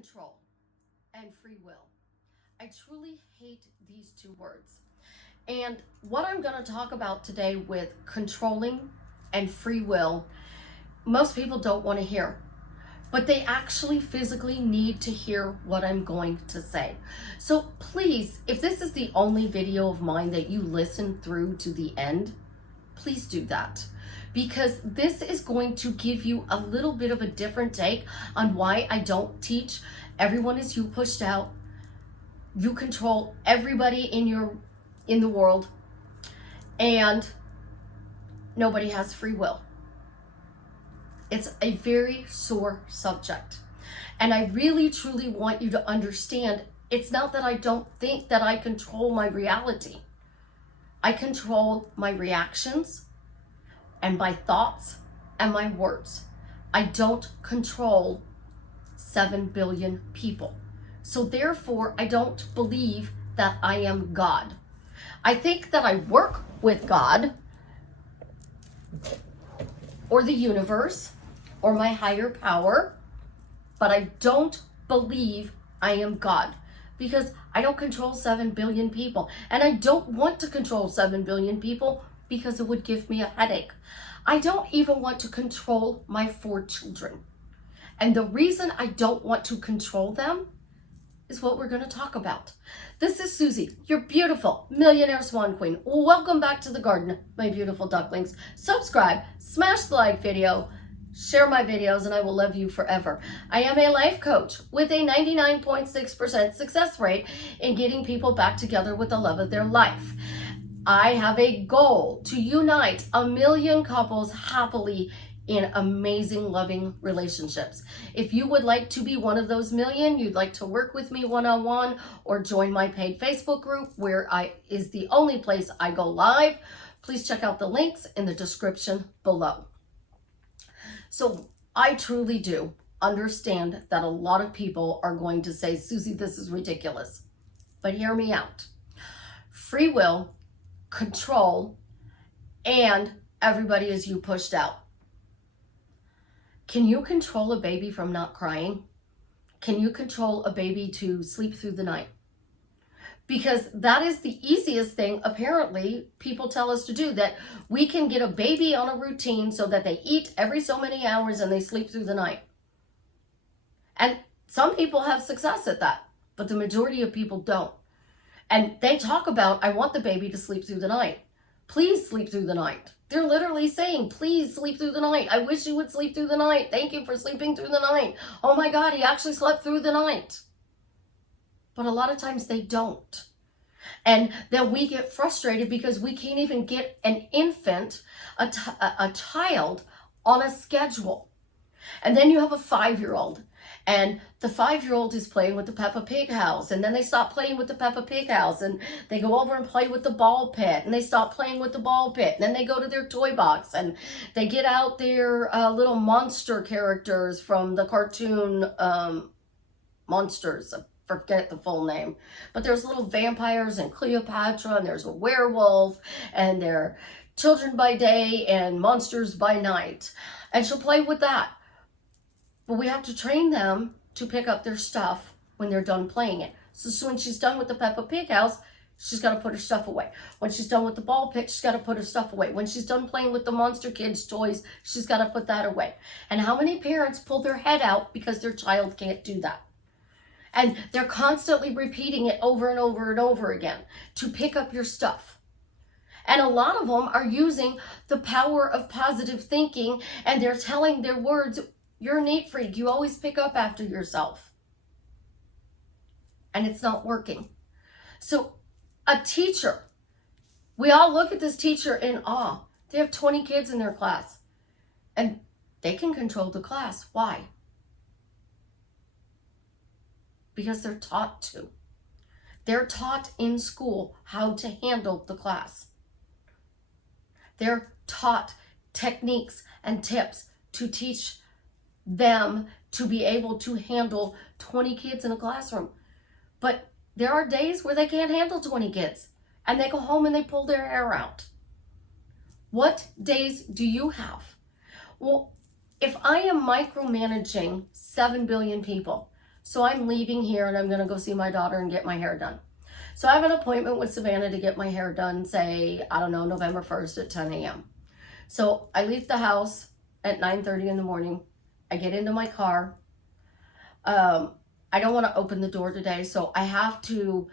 control and free will. I truly hate these two words. And what I'm going to talk about today with controlling and free will, most people don't want to hear, but they actually physically need to hear what I'm going to say. So please, if this is the only video of mine that you listen through to the end, please do that, because this is going to give you a little bit of a different take on why I don't teach everyone is you pushed out. You control everybody in the world, and nobody has free will. It's a very sore subject. And I really, truly want you to understand, it's not that I don't think that I control my reality. I control my reactions and my thoughts and my words. I don't control 7 billion people. So therefore, I don't believe that I am God. I think that I work with God or the universe or my higher power, but I don't believe I am God, because I don't control 7 billion people. And I don't want to control 7 billion people because it would give me a headache. I don't even want to control my 4 children. And the reason I don't want to control them is what we're going to talk about. This is Susie, your beautiful millionaire swan queen. Welcome back to the garden, my beautiful ducklings. Subscribe, smash the like video, share my videos, and I will love you forever. I am a life coach with a 99.6% success rate in getting people back together with the love of their life. I have a goal to unite 1 million couples happily in amazing, loving relationships. If you would like to be one of those million, you'd like to work with me one-on-one or join my paid Facebook group, where is the only place I go live, please check out the links in the description below. So I truly do understand that a lot of people are going to say, Susie, this is ridiculous. But hear me out. Free will, control, and everybody is you pushed out. Can you control a baby from not crying? Can you control a baby to sleep through the night? Because that is the easiest thing, apparently, people tell us to do, that we can get a baby on a routine so that they eat every so many hours and they sleep through the night. And some people have success at that, but the majority of people don't. And they talk about, I want the baby to sleep through the night. Please sleep through the night. They're literally saying, please sleep through the night. I wish you would sleep through the night. Thank you for sleeping through the night. Oh my God, he actually slept through the night. But a lot of times they don't. And then we get frustrated because we can't even get an infant, a child, on a schedule. And then you have a 5-year-old. And the 5-year-old is playing with the Peppa Pig house. And then they stop playing with the Peppa Pig house. And they go over and play with the ball pit. And they stop playing with the ball pit. And then they go to their toy box. And they get out their little monster characters from the cartoon Monsters. I forget the full name. But there's little vampires and Cleopatra. And there's a werewolf. And they're children by day and monsters by night. And she'll play with that. But we have to train them to pick up their stuff when they're done playing it. So when she's done with the Peppa Pig house, she's got to put her stuff away. When she's done with the ball pit, she's got to put her stuff away. When she's done playing with the Monster Kids toys, she's got to put that away. And how many parents pull their head out because their child can't do that? And they're constantly repeating it over and over and over again to pick up your stuff. And a lot of them are using the power of positive thinking, and they're telling their words, you're a neat freak. You always pick up after yourself. And it's not working. So a teacher, we all look at this teacher in awe. They have 20 kids in their class. And they can control the class. Why? Because they're taught to. They're taught in school how to handle the class. They're taught techniques and tips to teach them to be able to handle 20 kids in a classroom. But there are days where they can't handle 20 kids and they go home and they pull their hair out. What days do you have? Well, if I am micromanaging 7 billion people, So I'm leaving here and I'm going to go see my daughter and get my hair done. So I have an appointment with Savannah to get my hair done, say, I don't know, November 1st at 10 a.m. So I leave the house at 9:30 in the morning. I get into my car. I don't want to open the door today, so I have to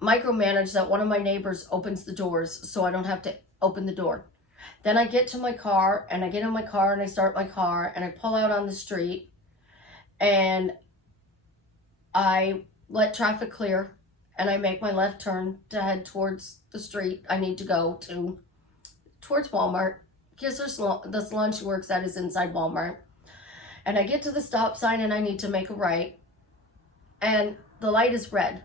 micromanage that one of my neighbors opens the doors so I don't have to open the door. Then I get to my car and I get in my car and I start my car and I pull out on the street and I let traffic clear and I make my left turn to head towards the street I need to go to, towards Walmart, because the salon she works at is inside Walmart. And I get to the stop sign and I need to make a right and the light is red.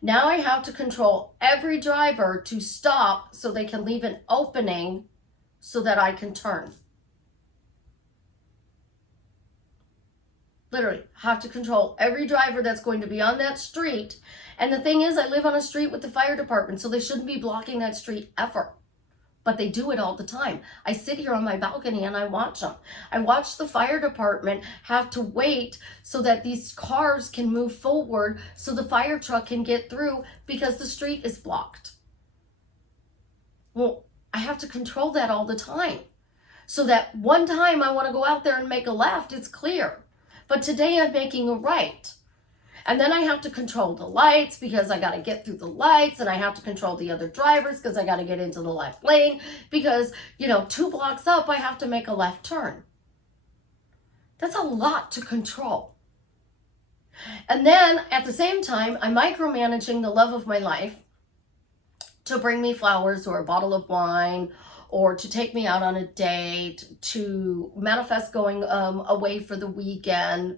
Now I have to control every driver to stop so they can leave an opening so that I can turn. Literally, have to control every driver that's going to be on that street. And the thing is, I live on a street with the fire department, so they shouldn't be blocking that street ever. But they do it all the time. I sit here on my balcony and I watch them. I watch the fire department have to wait so that these cars can move forward so the fire truck can get through because the street is blocked. Well, I have to control that all the time. So that one time I want to go out there and make a left, it's clear. But today I'm making a right. And then I have to control the lights because I got to get through the lights, and I have to control the other drivers because I got to get into the left lane because, 2 blocks up, I have to make a left turn. That's a lot to control. And then at the same time, I'm micromanaging the love of my life to bring me flowers or a bottle of wine or to take me out on a date, to manifest going away for the weekend.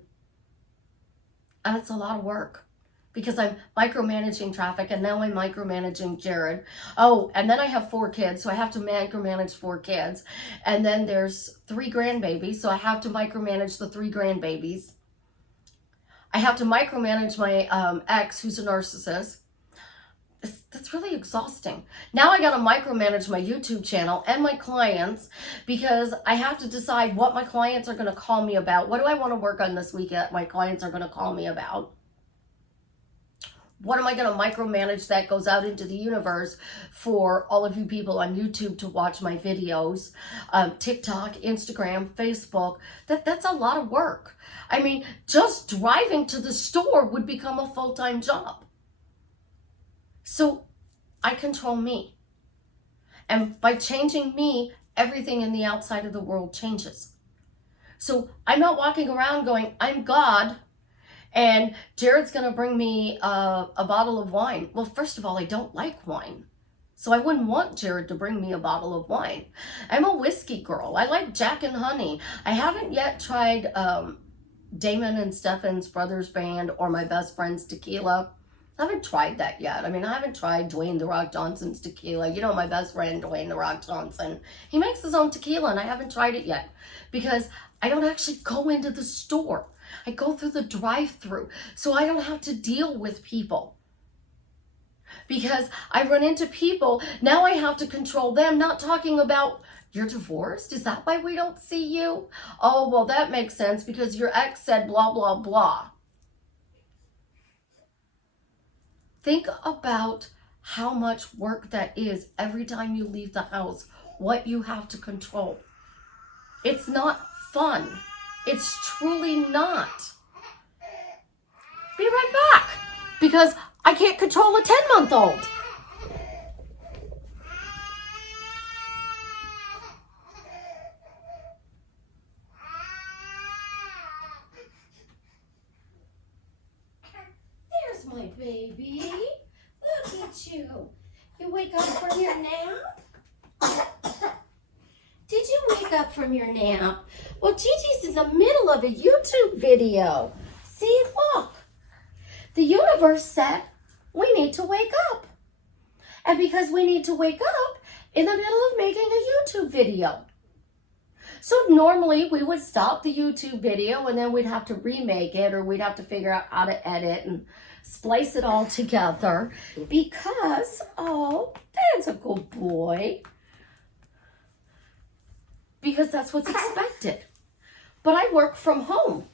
And it's a lot of work because I'm micromanaging traffic, and now I'm micromanaging Jared. Oh, and then I have 4 kids, so I have to micromanage 4 kids. And then there's 3 grandbabies, so I have to micromanage the 3 grandbabies. I have to micromanage my ex, who's a narcissist. That's really exhausting. Now I got to micromanage my YouTube channel and my clients because I have to decide what my clients are going to call me about. What do I want to work on this week that my clients are going to call me about? What am I going to micromanage that goes out into the universe for all of you people on YouTube to watch my videos? TikTok, Instagram, Facebook. That's a lot of work. I mean, just driving to the store would become a full-time job. So I control me. And by changing me, everything in the outside of the world changes. So I'm not walking around going, I'm God, and Jared's going to bring me a bottle of wine. Well, first of all, I don't like wine. So I wouldn't want Jared to bring me a bottle of wine. I'm a whiskey girl. I like Jack and Honey. I haven't yet tried Damon and Stefan's Brothers Band or my best friend's tequila. I haven't tried that yet. I mean, I haven't tried Dwayne "The Rock" Johnson's tequila. My best friend, Dwayne "The Rock" Johnson. He makes his own tequila, and I haven't tried it yet because I don't actually go into the store. I go through the drive-through, so I don't have to deal with people. Because I run into people, now I have to control them, not talking about, you're divorced? Is that why we don't see you? Oh, well, that makes sense because your ex said blah, blah, blah. Think about how much work that is every time you leave the house, what you have to control. It's not fun. It's truly not. Be right back because I can't control a 10-month-old. There's my baby. Look at you. You wake up from your nap? Did you wake up from your nap? Well, Gigi's in the middle of a YouTube video. See, look. The universe said we need to wake up. And because we need to wake up in the middle of making a YouTube video. So normally we would stop the YouTube video and then we'd have to remake it, or we'd have to figure out how to edit and splice it all together because, oh, that's a good boy. Because that's what's expected. But I work from home.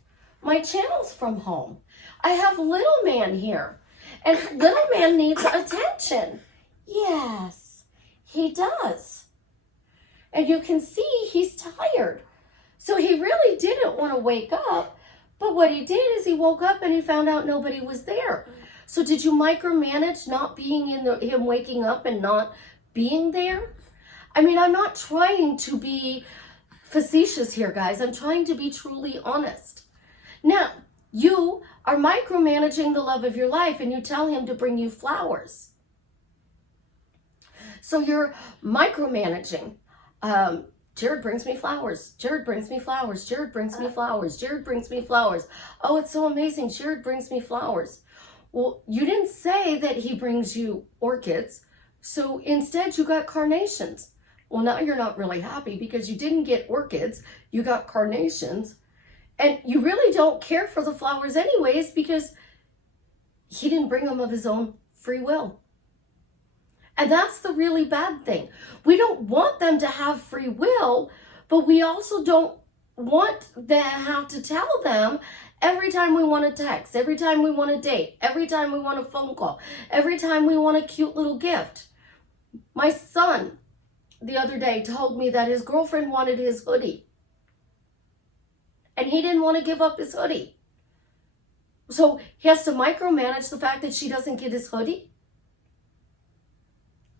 my channels from home. I have little man here, and little man needs attention. Yes, he does. And you can see he's tired. So he really didn't want to wake up, but what he did is he woke up and he found out nobody was there. So did you micromanage not being him waking up and not being there? I mean, I'm not trying to be facetious here, guys. I'm trying to be truly honest. Now, you are micromanaging the love of your life and you tell him to bring you flowers. So you're micromanaging. Jared brings me flowers. Jared brings me flowers. Jared brings me flowers. Jared brings me flowers. Oh, it's so amazing. Jared brings me flowers. Well, you didn't say that he brings you orchids. So instead you got carnations. Well, now you're not really happy because you didn't get orchids. You got carnations. And you really don't care for the flowers anyways because he didn't bring them of his own free will. And that's the really bad thing. We don't want them to have free will, but we also don't want to have to tell them every time we want to text, every time we want to date, every time we want a phone call, every time we want a cute little gift. My son the other day told me that his girlfriend wanted his hoodie. And he didn't want to give up his hoodie. So he has to micromanage the fact that she doesn't get his hoodie.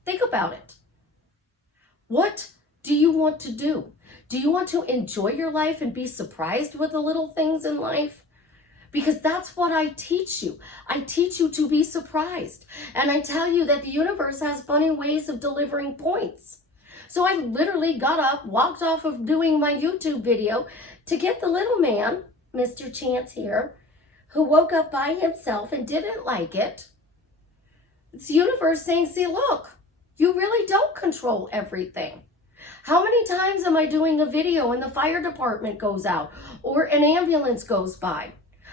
Think about it. What do you want to do? Do you want to enjoy your life and be surprised with the little things in life? Because that's what I teach you. I teach you to be surprised. And I tell you that the universe has funny ways of delivering points. So I literally got up, walked off of doing my YouTube video to get the little man, Mr. Chance here, who woke up by himself and didn't like it. It's the universe saying, see, look, you really don't control everything. How many times am I doing a video and the fire department goes out or an ambulance goes by?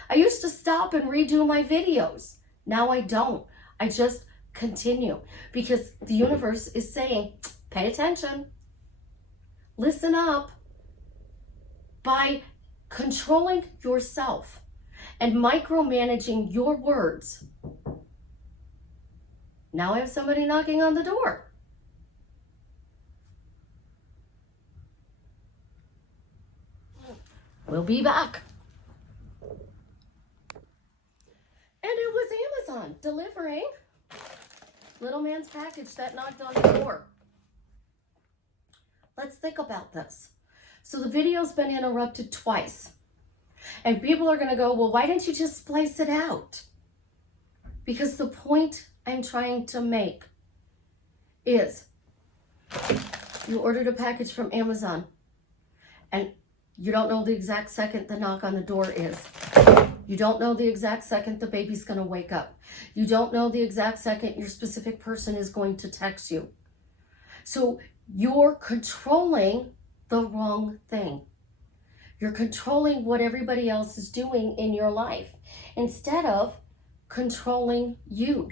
I used to stop and redo my videos. Now I don't. I just continue because the universe is saying, pay attention. Listen up. By controlling yourself and micromanaging your words. Now I have somebody knocking on the door. We'll be back. And it was Amazon delivering little man's package that knocked on the door. Let's think about this. So the video's been interrupted twice. And people are going to go, well, why didn't you just splice it out? Because the point I'm trying to make is you ordered a package from Amazon and you don't know the exact second the knock on the door is. You don't know the exact second the baby's going to wake up. You don't know the exact second your specific person is going to text you. So you're controlling the wrong thing. You're controlling what everybody else is doing in your life instead of controlling you.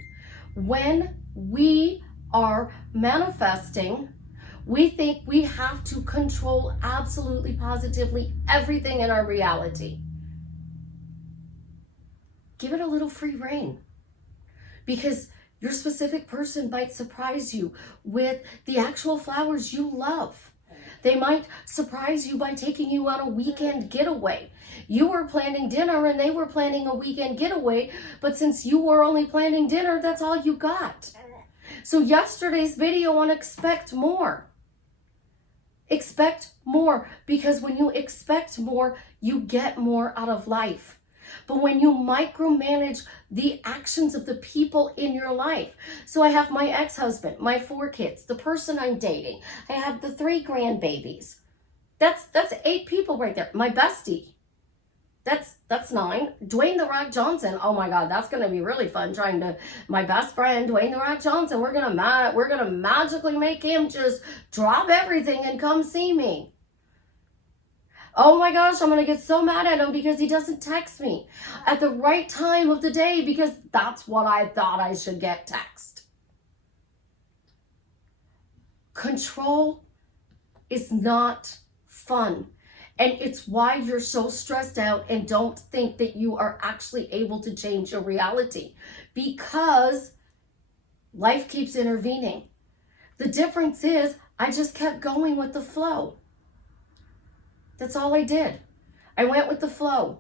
When we are manifesting, we think we have to control absolutely positively everything in our reality. Give it a little free rein because your specific person might surprise you with the actual flowers you love. They might surprise you by taking you on a weekend getaway. You were planning dinner and they were planning a weekend getaway, but since you were only planning dinner, that's all you got. So yesterday's video on expect more. Expect more, because when you expect more, you get more out of life. But when you micromanage the actions of the people in your life, so I have my ex-husband, my 4 kids, the person I'm dating, I have the 3 grandbabies. That's 8 people right there. My bestie, that's 9. Dwayne "The Rock" Johnson. Oh my God, that's gonna be really fun. Trying to my best friend Dwayne "The Rock" Johnson. We're gonna magically make him just drop everything and come see me. Oh my gosh, I'm going to get so mad at him because he doesn't text me at the right time of the day because that's what I thought I should get text. Control is not fun. And it's why you're so stressed out and don't think that you are actually able to change your reality, because life keeps intervening. The difference is I just kept going with the flow. That's all I did. I went with the flow.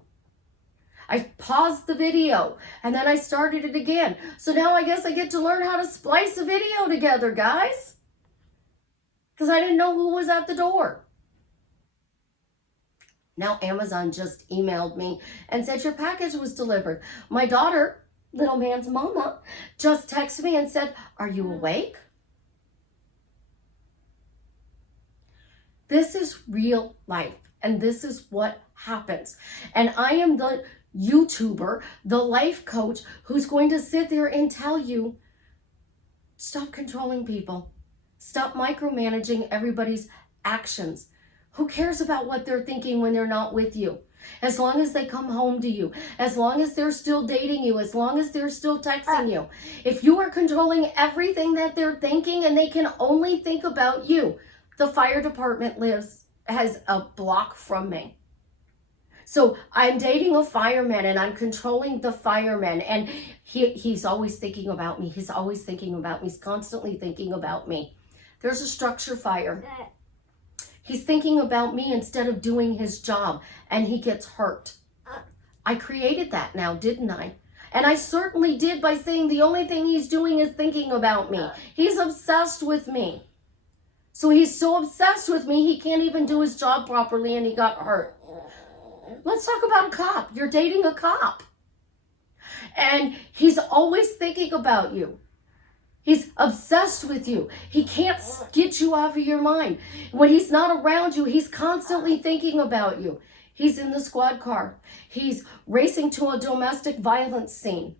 I paused the video and then I started it again. So now I guess I get to learn how to splice a video together, guys. Because I didn't know who was at the door. Now Amazon just emailed me and said your package was delivered. My daughter, little man's mama, just texted me and said, "Are you awake?" This is real life, and this is what happens. And I am the YouTuber, the life coach, who's going to sit there and tell you, stop controlling people. Stop micromanaging everybody's actions. Who cares about what they're thinking when they're not with you? As long as they come home to you, as long as they're still dating you, as long as they're still texting you. If you are controlling everything that they're thinking and they can only think about you, the fire department has a block from me. So I'm dating a fireman and I'm controlling the fireman, and he's always thinking about me. He's always thinking about me. He's constantly thinking about me. There's a structure fire. He's thinking about me instead of doing his job, and he gets hurt. I created that now, didn't I? And I certainly did by saying the only thing he's doing is thinking about me. He's obsessed with me. So he's so obsessed with me, he can't even do his job properly, and he got hurt. Let's talk about a cop. You're dating a cop. And he's always thinking about you. He's obsessed with you. He can't get you out of your mind. When he's not around you, he's constantly thinking about you. He's in the squad car. He's racing to a domestic violence scene.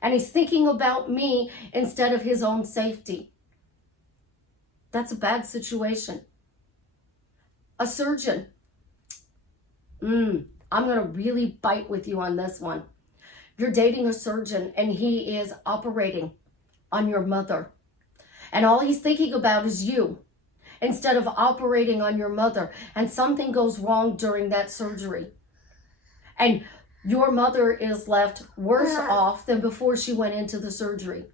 And he's thinking about me instead of his own safety. That's a bad situation. A surgeon. I'm going to really bite with you on this one. You're dating a surgeon and he is operating on your mother. And all he's thinking about is you instead of operating on your mother. And something goes wrong during that surgery. And your mother is left worse off than before she went into the surgery.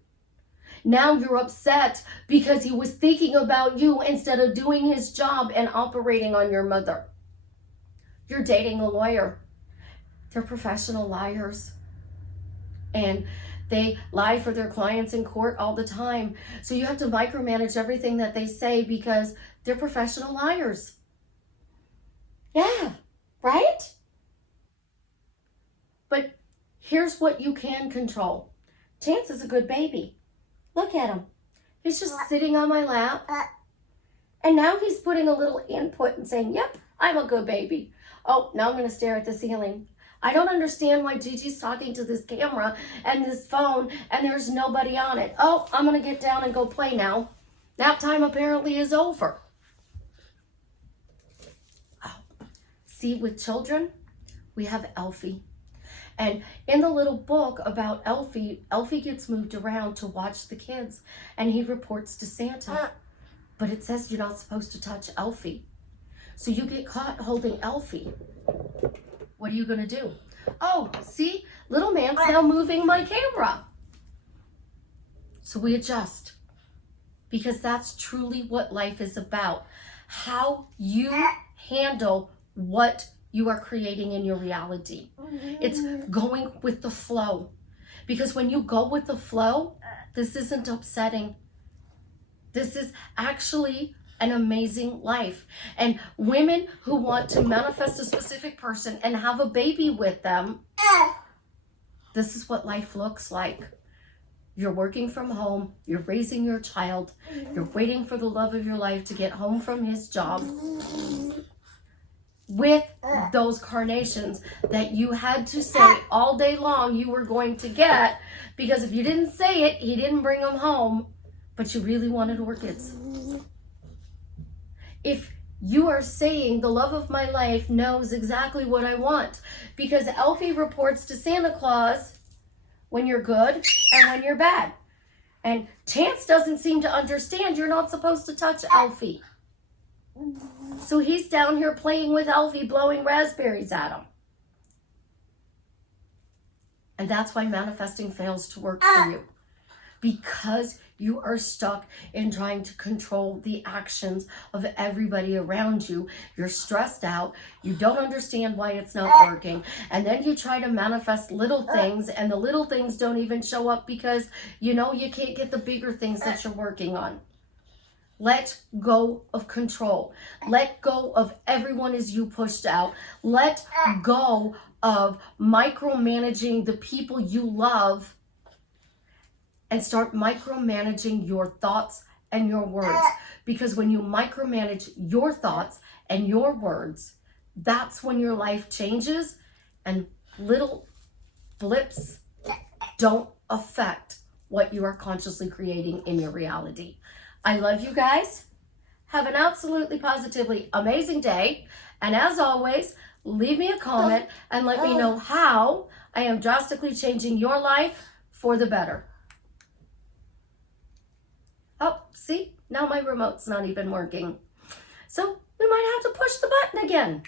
Now you're upset because he was thinking about you instead of doing his job and operating on your mother. You're dating a lawyer. They're professional liars. And they lie for their clients in court all the time. So you have to micromanage everything that they say because they're professional liars. Yeah, right? But here's what you can control. Chance is a good baby. Look at him. He's just sitting on my lap. And now he's putting a little input and saying, yep, I'm a good baby. Oh, now I'm going to stare at the ceiling. I don't understand why Gigi's talking to this camera and this phone and there's nobody on it. Oh, I'm going to get down and go play now. Nap time apparently is over. Oh. See, with children, we have Elfie. And in the little book about Elfie, Elfie gets moved around to watch the kids and he reports to Santa. But it says you're not supposed to touch Elfie. So you get caught holding Elfie. What are you going to do? Oh, see? Little man's now moving my camera. So we adjust. Because that's truly what life is about. How you handle what you are creating in your reality. It's going with the flow. Because when you go with the flow, this isn't upsetting. This is actually an amazing life. And women who want to manifest a specific person and have a baby with them, this is what life looks like. You're working from home, you're raising your child, you're waiting for the love of your life to get home from his job with those carnations that you had to say all day long you were going to get, because if you didn't say it, he didn't bring them home, but you really wanted orchids. If you are saying the love of my life knows exactly what I want, because Elfie reports to Santa Claus when you're good and when you're bad. And Chance doesn't seem to understand you're not supposed to touch Elfie. So he's down here playing with Elfie, blowing raspberries at him. And that's why manifesting fails to work for you. Because you are stuck in trying to control the actions of everybody around you. You're stressed out. You don't understand why it's not working. And then you try to manifest little things, and the little things don't even show up because you know you can't get the bigger things that you're working on. Let go of control. Let go of everyone as you pushed out. Let go of micromanaging the people you love, and start micromanaging your thoughts and your words. Because when you micromanage your thoughts and your words, that's when your life changes, and little blips don't affect what you are consciously creating in your reality. I love you guys. Have an absolutely positively amazing day. And as always, leave me a comment and let me know how I am drastically changing your life for the better. Oh, see, now my remote's not even working. So we might have to push the button again.